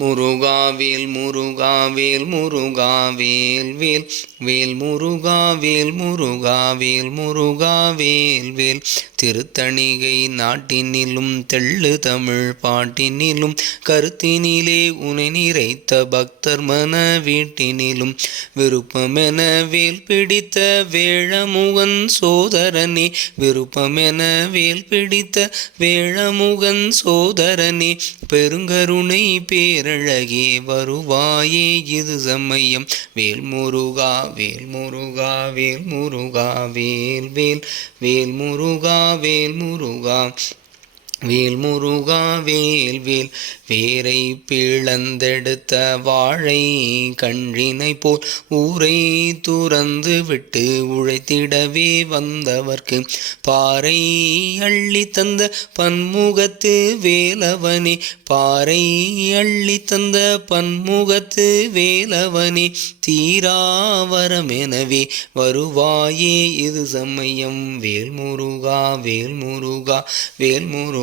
முருகாவேல் முருகாவேல் முருகாவேல் வேல். வேல் முருகாவேல் முருகாவேல் முருகாவேல் வேல். திருத்தணிகை நாட்டினிலும் தெள்ளு தமிழ் பாட்டினிலும் கருத்தினிலே உனை நிறைத்த பக்தர் மன வீட்டினிலும் விருப்பமென வேல் பிடித்த வேழமுகன் சோதரனே விருப்பமென வேல் பிடித்த வேழமுகன் சோதரனே பெருங்கருணை பேர் பேரழகே வருவாயே இது சமயம். வேல் முருகா வேல் முருகா வேல் முருகா வேல் வேல் வேல் முருகா வேல் முருகா. வேல் முருகா வேல் வேல். வேரை பிளந்தெடுத்த வாழை கன்றினை போல் ஊரை துறந்து விட்டு உழைத்திடவே வந்தவர்க்கு பாறை அள்ளி தந்த பன்முகத்து வேலவனே. பாறை அள்ளி தந்த பன்முகத்து வேலவனே. தீராவரமெனவே வருவாயே. இது சமயம். வேல் முருகா வேல்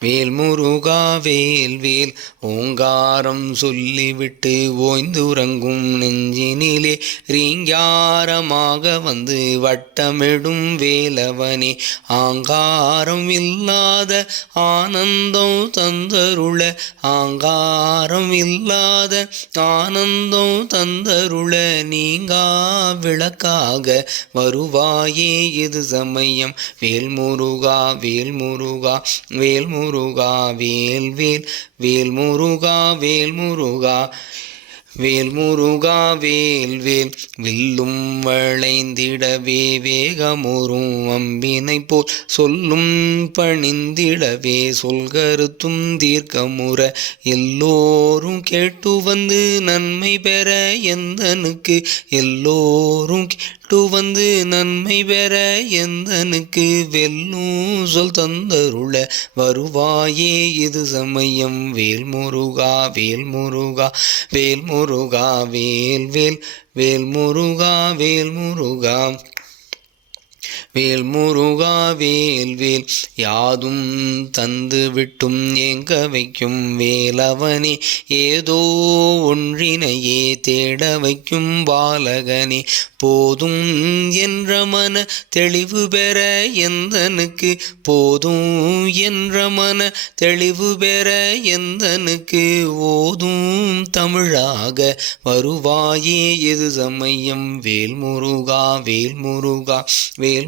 வேல் முருகா வேல் வேல். ஓங்காரம் சொல்லிவிட்டு ஓய்ந்துறங்கும் நெஞ்சினிலே ரீங்காரமாக வந்து வட்டமிடும் வேலவனே. ஆங்காரம் இல்லாத ஆனந்தம் தந்தருள ஆங்காரம் இல்லாத ஆனந்தம் தந்தருள நீங்கா விளக்காக வருவாயே இது சமயம்? வேல் முருகா வேல் முருகா வேல் வேல். வேல் முருகா வேல் முருகா. வேல் முருகா வேல் வேல். வில்லும் வளைந்திடவே வேகமுறும் அம்பினை போல். சொல்லும் பணிந்திடவே சொல்கருத்தும் தீர்க்கமுற. எல்லோரும் கேட்டு வந்து நன்மை பெற எந்தனுக்கு? எல்லோரும் விட்டு வந்து நன்மை பெற எந்தனுக்கு வெல்லும் சொல் தந்தருள வருவாயே. இது சமயம் வேல் முருகா வேல் முருகா வேல் முருகா வேல் வேல் வேல் முருகா வேல் முருகா. வேல் முருகா வேல் வேல். யாதும் தந்து விட்டும் ஏங்க வைக்கும் வேலவனே? ஏதோ ஒன்றினையே தேட வைக்கும் பாலகனே? போதும் என்ற மன தெளிவு பெற எந்தனுக்கு? போதும் என்ற மன தெளிவு பெற எந்தனுக்கு? ஓதும் தமிழாக வருவாயே எது சமயம்? வேல் முருகா வேல்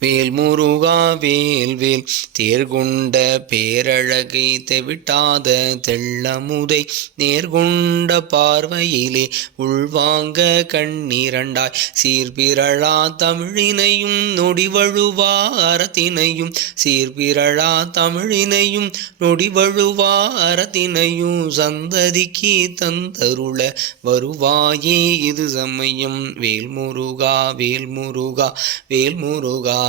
வேல் முருகா வேல் வேல். தேர்கொண்ட பேரழகை தெவிட்டாத தெள்ளமுதை. நேர்கொண்ட பார்வையிலே உள்வாங்க கண்ணீரண்டாய். சீர்பிரழா தமிழினையும் நொடிவழுவா அறத்தினையும் சீர்பிரழா தமிழினையும் நொடிவழுவா அறத்தினையும் சந்ததிக்கு தந்தருள வருவாயே இது சமயம். வேல்முருகா வேல்முருகா வேல்முருகா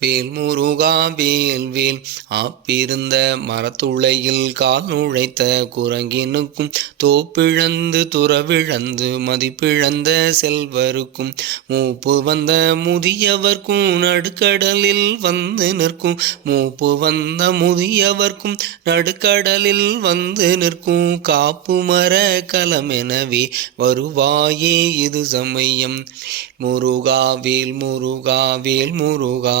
வேல் முருகா வேல் வேல். ஆப்பிருந்த மரத்துளையில் கால் நுழைத்த குரங்கினுக்கும் தோப்பிழந்து துறவிழந்து மதிப்பிழந்த செல்வருக்கும் மூப்பு வந்த முதியவர்க்கும் நடுக்கடலில் வந்து நிற்கும். மூப்பு வந்த முதியவர்க்கும் நடுக்கடலில் வந்து நிற்கும். காப்பு மர கலமெனவே வருவாயே இது சமயம். முருகா வேல் முருகா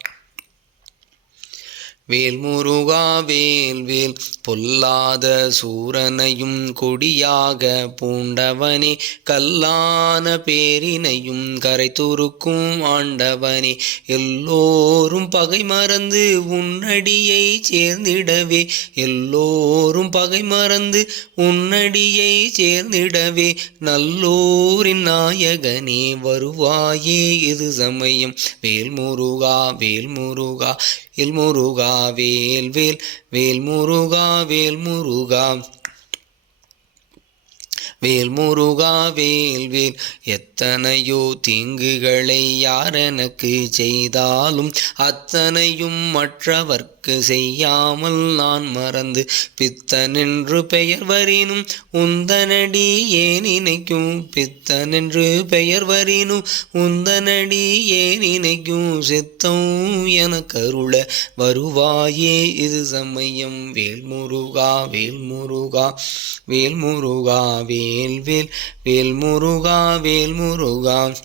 வேல் முருகா வேல்வேல் பொல்லாத சூரனையும் கொடியாக பூண்டவனே கல்லான பேரினையும் கரை துருக்கும் ஆண்டவனே. எல்லோரும் பகை மறந்து உன்னடியை சேர்ந்திடவே எல்லோரும் பகை மறந்து உன்னடியை சேர்ந்திடவே. நல்லோரின் நாயகனே வருவாயே இது சமயம்? வேல் முருகா. வேல் முருகா வேல் வேல் வேல் முருகா வேல் முருகா. வேல் முருகா வேல் வேல் எத்தனையோ தீங்குகளை யார் எனக்கு செய்தாலும் அத்தனையும் மற்றவர்க்கு செய்யாமல் நான் மறந்து பித்தனென்று பெயர் வரினும் உந்தனடி ஏன் நினைக்கும் பித்தனென்று பெயர் வரினும் உந்தனடி ஏன் நினைக்கும் சித்தம் என கருள வருவாயே இது சமயம். வேல்முருகா வேல்முருகா வேல்முருகா வேல்வேல் வேல்முருகா வேல்முருகா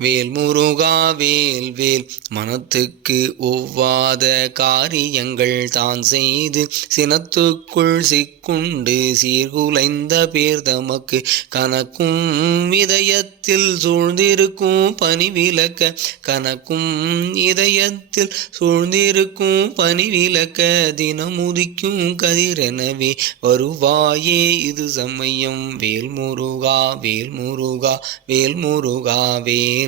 வேல் வேல் வேல் முருகா வேல் வேல். முருகா வேல் வேல் மனத்துக்கு ஒவ்வாத காரியங்கள் தான் செய்து சினத்துக்குள் சிக்குண்டு சீர்குலைந்த பேர் தமக்கு. கணக்கும் இதயத்தில் சூழ்ந்திருக்கும் பனி விளக்க கணக்கும் இதயத்தில் சூழ்ந்திருக்கும் பனி விளக்க தினமுதிக்கும் கதிரெனவே வருவாயே இது சமயம். வேல் முருகா வேல் முருகா வேல் முருகா வேல்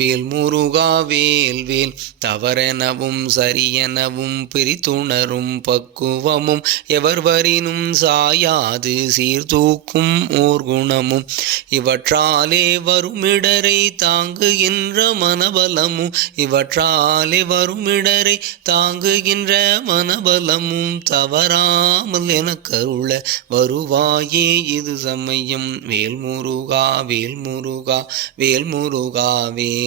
வேல் முருகா வேல் வேல். தவறெனவும் சரியெனவும் பிரித்துணரும் பக்குவமும். எவர் வரினும் சாயாது சீர்தூக்கும் ஓர் குணமும். இவற்றாலே வருமிடரை தாங்குகின்ற மனபலமும். இவற்றாலே வருமிடரை தாங்குகின்ற மனபலமும். தவறாமல் எனக்கருள வருவாயே இது சமயம். வேல் முருகா வேல் முருகா வேல் முருகா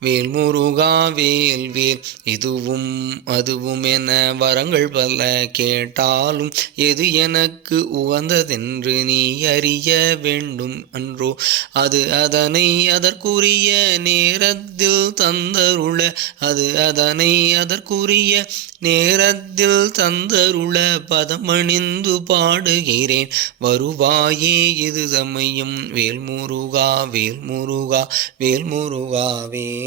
வேல் முருகா வேல். வேல் இதுவும் அதுவும் என வரங்கள் பல கேட்டாலும் எது எனக்கு உகந்ததென்று நீ அறிய வேண்டும் அன்றோ. அது அதனை அதற்குரிய நேரத்தில் தந்தருள அது அதனை அதற்குரிய நேரத்தில் தந்தருள பதமணிந்து பாடுகிறேன். வருவாயே இது சமயம் வேல்முருகா வேல்முருகா வேல்முருகா வேல்